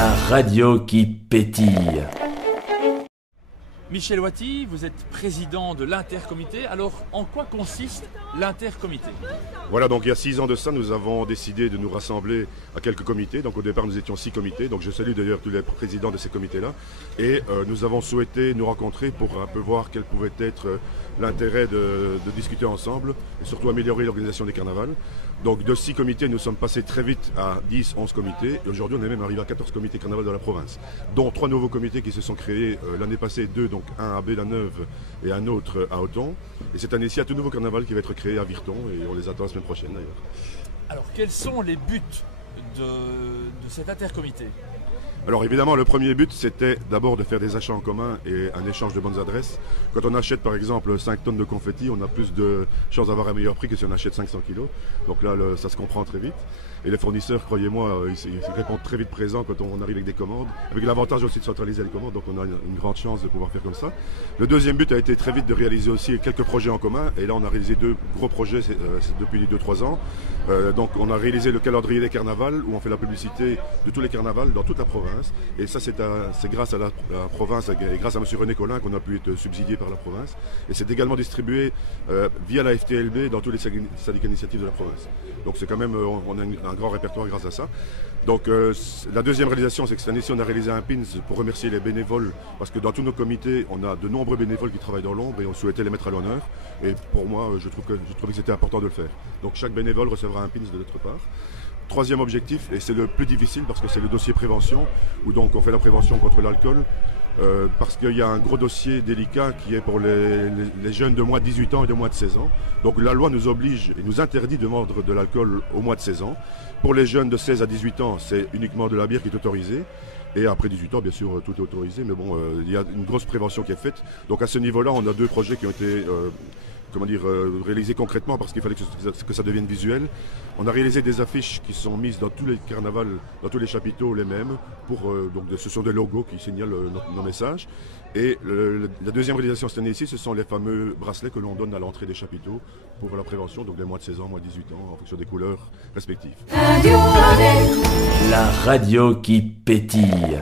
La radio qui pétille. Michel Waty, vous êtes président de l'intercomité. Alors, en quoi consiste l'intercomité? Voilà, donc il y a 6 ans de ça, nous avons décidé de nous rassembler à quelques comités. Donc au départ, nous étions 6 comités. Donc je salue d'ailleurs tous les présidents de ces comités-là. Et nous avons souhaité nous rencontrer pour un peu voir quel pouvait être l'intérêt de discuter ensemble et surtout améliorer l'organisation des carnavals. Donc de 6 comités, nous sommes passés très vite à 10, 11 comités. Et aujourd'hui, on est même arrivé à 14 comités carnaval de la province, dont 3 nouveaux comités qui se sont créés l'année passée, 2, donc un à Baie-la-Neuve et un autre à Othon. Et cette année-ci, il y a tout nouveau carnaval qui va être créé à Virton et on les attend la semaine prochaine d'ailleurs. Alors, quels sont les buts de cet intercomité? Alors évidemment, le premier but, c'était d'abord de faire des achats en commun et un échange de bonnes adresses. Quand on achète par exemple 5 tonnes de confettis, on a plus de chances d'avoir un meilleur prix que si on achète 500 kilos. Donc là, ça se comprend très vite. Et les fournisseurs, croyez-moi, ils répondent très vite présents quand on arrive avec des commandes. Avec l'avantage aussi de centraliser les commandes, donc on a une grande chance de pouvoir faire comme ça. Le deuxième but a été très vite de réaliser aussi quelques projets en commun. Et là, on a réalisé 2 gros projets depuis les 2-3 ans. Donc on a réalisé le calendrier des carnavals, où on fait la publicité de tous les carnavals dans toute la province. Et ça, c'est grâce à la province et grâce à M. René Collin qu'on a pu être subsidié par la province. Et c'est également distribué via la FTLB dans tous les syndicats initiatives de la province. Donc c'est quand même, on a un grand répertoire grâce à ça. Donc la deuxième réalisation, c'est que cette année-ci, on a réalisé un pins pour remercier les bénévoles, parce que dans tous nos comités, on a de nombreux bénévoles qui travaillent dans l'ombre et on souhaitait les mettre à l'honneur. Et pour moi, je trouvais que c'était important de le faire. Donc chaque bénévole recevra un pins de notre part. Troisième objectif, et c'est le plus difficile parce que c'est le dossier prévention, où donc on fait la prévention contre l'alcool, parce qu'il y a un gros dossier délicat qui est pour les jeunes de moins de 18 ans et de moins de 16 ans. Donc la loi nous oblige et nous interdit de vendre de l'alcool au moins de 16 ans. Pour les jeunes de 16 à 18 ans, c'est uniquement de la bière qui est autorisée. Et après 18 ans, bien sûr, tout est autorisé, mais bon, il y a une grosse prévention qui est faite. Donc à ce niveau-là, on a 2 projets qui ont été réalisés concrètement parce qu'il fallait que ça devienne visuel. On a réalisé des affiches qui sont mises dans tous les carnavals, dans tous les chapiteaux, les mêmes. Donc ce sont des logos qui signalent nos messages. Et la deuxième réalisation cette année-ci, ce sont les fameux bracelets que l'on donne à l'entrée des chapiteaux pour la prévention, donc les moins de 16 ans, moins de 18 ans, en fonction des couleurs respectives. La radio qui pétille.